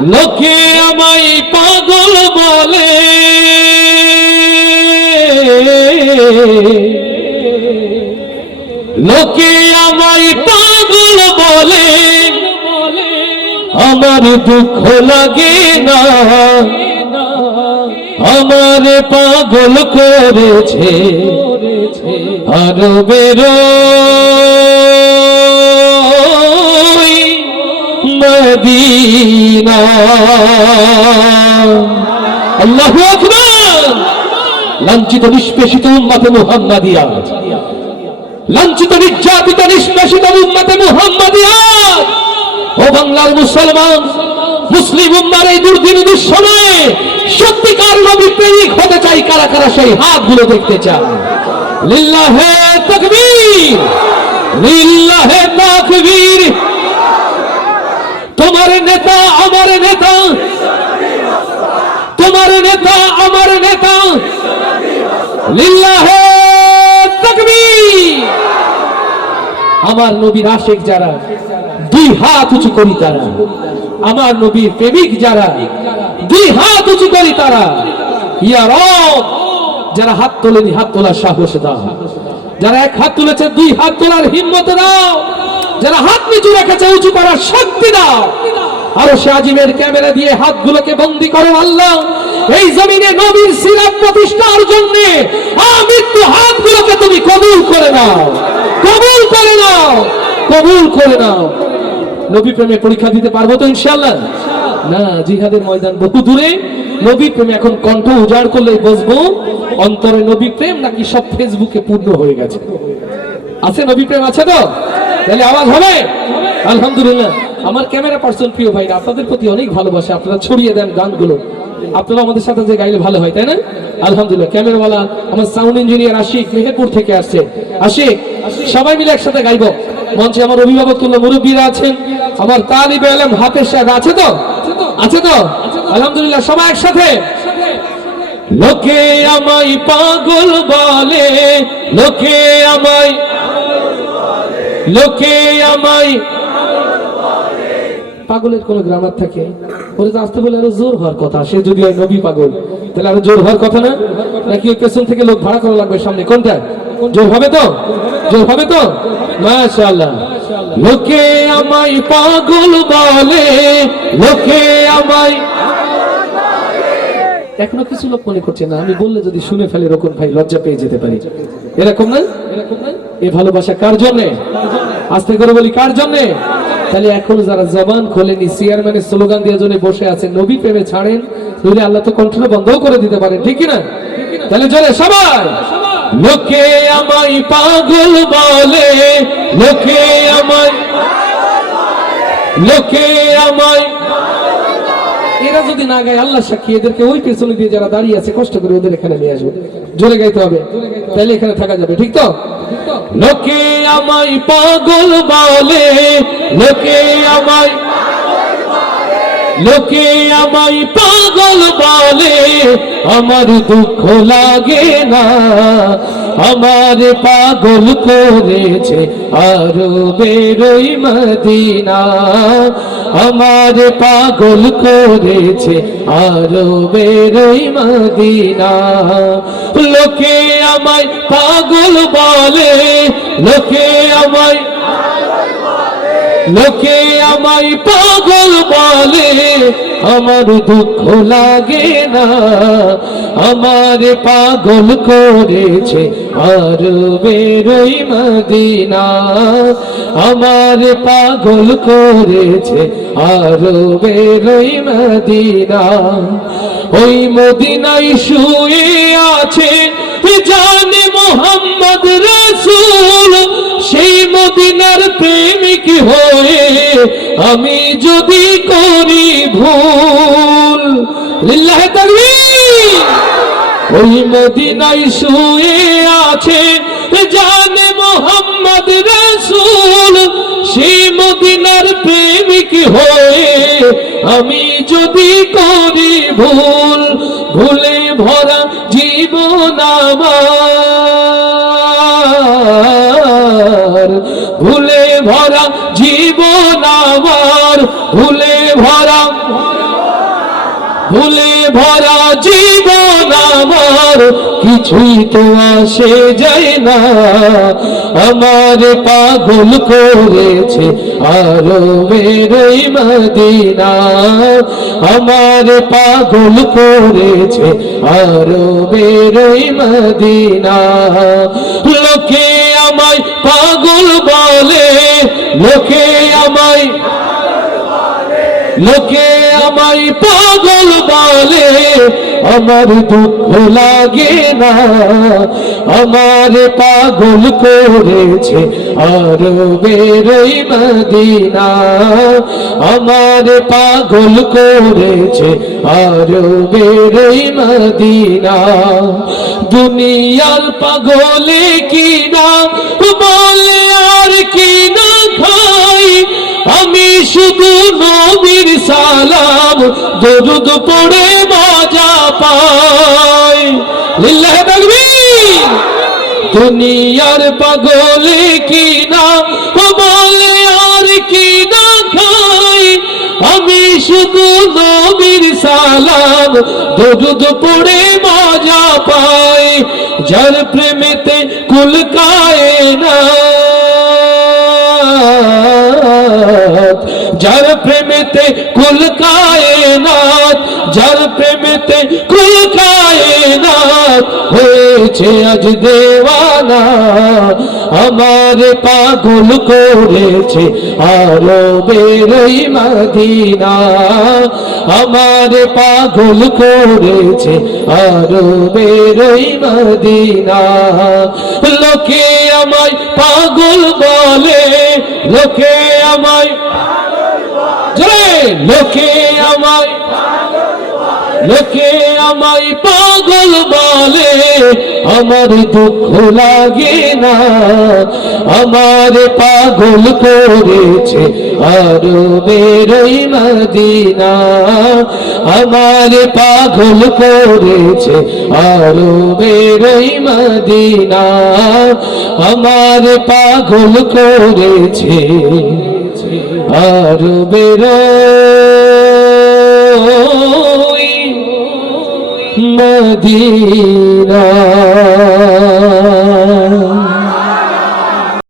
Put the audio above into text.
লোকে আমায় পাগল বলে। লোকে আমায় পাগল বলে। আমার দুঃখ লাগে না। আমার পাগল করেছে। আরও বেরো মদিনা লাঞ্ছিত নিষ্পেষিত উম্মতে মুহাম্মাদিয়া। লাঞ্ছিত নির্যাতিত নিষ্পেষিত উম্মতে মুহাম্মাদিয়া। ও বাংলার মুসলমান, মুসলিম উম্মার এই দুর্দিন দুঃসময়ে সত্যিকার নবী প্রেমিক হতে চাই কারা কারা সেই হাতগুলো দেখতে চায় লিল্লাহে তাকবীর লিল্লাহে তাকবীর। তোমার নেতা, আমার নেতা। তোমার নেতা, আমার নেতা। লিল্লাহে আমার নবীর আশেক যারা, দুই হাত উঁচু করি তারা। আমার নবীর প্রেমিক যারা, দুই হাত উঁচু করি তারা। ইয়া রব, যারা হাত তোলেনি, হাত তোলার সাহস দাও। যারা এক হাত তুলেছে, দুই হাত তোলার হিম্মত দাও। যারা হাত নিচু রেখেছে, উঁচু করার শক্তি দাও। আরও সে আজিমের ক্যামেরা দিয়ে হাতগুলোকে বন্দি করো আল্লাহ। এই জমিনে নবীর সিরাত প্রতিষ্ঠার জন্য আমৃত্যু হাতগুলোকে তুমি কবুল করে নাও। কবুল করে নাও। কবুল করে নাও। নবী প্রেমে পরীক্ষা দিতে পারব তো ইনশাআল্লাহ? না, জিহাদের ময়দান বহু দূরে। নবী প্রেমে এখন কণ্ঠ উজাড় করলে বসবো। অন্তরে নবী প্রেম নাকি সব ফেসবুকে পূর্ণ হয়ে গেছে? আছে নবী প্রেম, আছে তো? তাহলে আওয়াজ হবে? আলহামদুলিল্লাহ। আমার ক্যামেরা পার্সন প্রিয় ভাইরা, আপনাদের প্রতি অনেক ভালোবাসে। আপনারা ছড়িয়ে দেন গানগুলো। আপনারা আমাদের সাথে যে গাইলে ভালো হয়, তাই না? আলহামদুলিল্লাহ। ক্যামেরাওয়ালা, আমার সাউন্ড ইঞ্জিনিয়ার আশিক মেহেরপুর থেকে আসছে। আশিক, সবাই মিলে একসাথে গাইবো। মঞ্চে আমার অভিভাবক তুল্য মুরব্বীরা আছেন। আমার তালিব আলম, হাফেজ সাহেব, আছে তো? আছে তো? আলহামদুলিল্লাহ, সবাই একসাথে। লোকে আমায় পাগল বলে, লোকে আমায় লোকে আমায় পাগলের কোন গ্রামার থাকে? ওরে তো আসতে বলে আরও জোর হওয়ার কথা। সে যদি হয় নবী পাগল তাহলে আরও জোর হওয়ার কথা না? নাকি ওই পেছন থেকে লোক ভাড়া করা লাগবে সামনে? কোনটা? জোর হবে তো? জোর হবে তো? মাশাআল্লাহ। লোকে আমায় পাগল বলে লোকে আমায় এখনও কিছু লোক মনে করছে না, আমি বললে যদি শুনে ফেলে রকম ভাই, লজ্জা পেয়ে যেতে পারি। এরকম না এরকম না এই ভালোবাসা কার জন্য? আস্তে করে বলি, কার জন্য? তাহলে এখন যারা জবান খোলেনি, চেয়ারম্যানের স্লোগান দিয়ে জন্য বসে আছে নবী প্রেমে ছাড়েন নইলে আল্লাহ তো কন্ট্রোল বন্ধ করে দিতে পারেন, ঠিক না? তাহলে চলে সবাই! লোকে আমায় পাগল বলে, লোকে আমায় লোকে আমায় এরা যদি না গায়, আল্লাহ সাক্ষী, এদেরকে ওই পেছনে দিয়ে যারা দাঁড়িয়ে আছে, কষ্ট করে ওদের এখানে নিয়ে আসবে। জোরে গাইতে হবে। তাহলে এখানে থাকা যাবে, ঠিক তো? লোকে আমায় পাগল বলে লোকে আমায় লোকে আমায় পাগল বলে আমার দুঃখ লাগে না। আমার পাগল করেছে আরও বেরোই মদিনা। আমার পাগল করেছে আরও বেরোই মদিনা। লোকে আমায় পাগল বলে, লোকে আমায় লোকে আমায় পাগল বলে। আমার দুঃখ লাগে না, আমার পাগল করেছে আর বেরোই মদিনা। আমার পাগল করেছে আর বেরোই মদিনা। ওই মদিনায় শুয়ে আছে জানে মোহাম্মদ রসুল। সেই মদিনার প্রেমিক হয়ে আমি যদি করি ভুল, লিল্লাহ ওই মদিনায় শুয়ে আছে জানে মোহাম্মদ রসুল সেই মদিনার প্রেমিক হয়ে আমি যদি করি ভুল, ভুলে ভরা জীবন আমার আমার ভুলে ভরা। ভুলে ভরা জীবন আমার, কিছুই তো আসে যায় না। আমার পাগল করেছে আরও বেরোই মদিনা। আমার পাগল করেছে আরও বেরোই মদিনা। লোকে আমায় পাগল বলে, লোকে আমায় লোকে আমায় পাগল বলে, আমার দুঃখ লাগে না। আমার পাগল করেছে আর বেরোই মদিনা। আমার পাগল করেছে আর বেরোই মদিনা। দুনিয়ার পাগলে কি না বলে আর কি না খাই আমি শুধু সালাম দরুদ পড়ে মজা পাই লিল্লাহ তাকবীর। দুনিয়ার পাগলে কি না বলে আর কি না খাই আমি শুধু নবীর সালাম। দরুদ পড়ে মজা পাই যার প্রেমেতে কুল কায়না যার প্রেমেতে কুল কায়নাত যার প্রেমেতে কুল কায়নাত হয়েছে আজ দেওয়ানা, আমার পাগল করেছে আরও বেরোই মদিনা। আমার পাগল করেছে আরও বেরোই মদিনা। লোকে আমায় পাগল বলে, লোকে লোকে আমায় লোকে আমায় পাগল বলে। আমার দুঃখ লাগে না, আমার পাগল করেছে আরও বেরোই মদিনা। আমার পাগল করেছে আরও বেরোই মদিনা। আমার পাগল করেছে আর বেরো মদিনা।